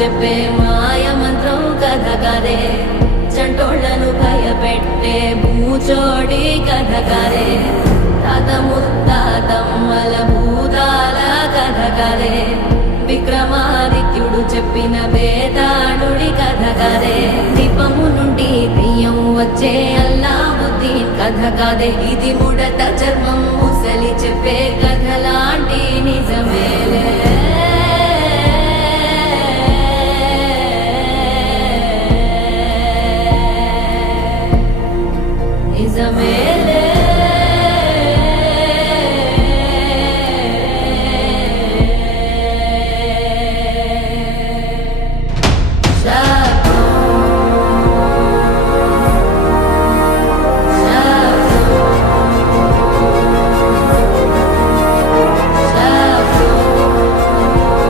చెప్పే మాయ మంత్రం కథ కదే చంటోళ్లను భయపెట్టే భూచోడి కథ కదే తాత ముత్తాతమ్మల భూతాల కథ కదే విక్రమాదిత్యుడు చెప్పిన వేదాళుడి కథ కదే దీపము నుండి దెయ్యం వచ్చే అల్లావుద్దీన్ కథ కదే ఇది ముడత చర్మం ముసలి చెప్పే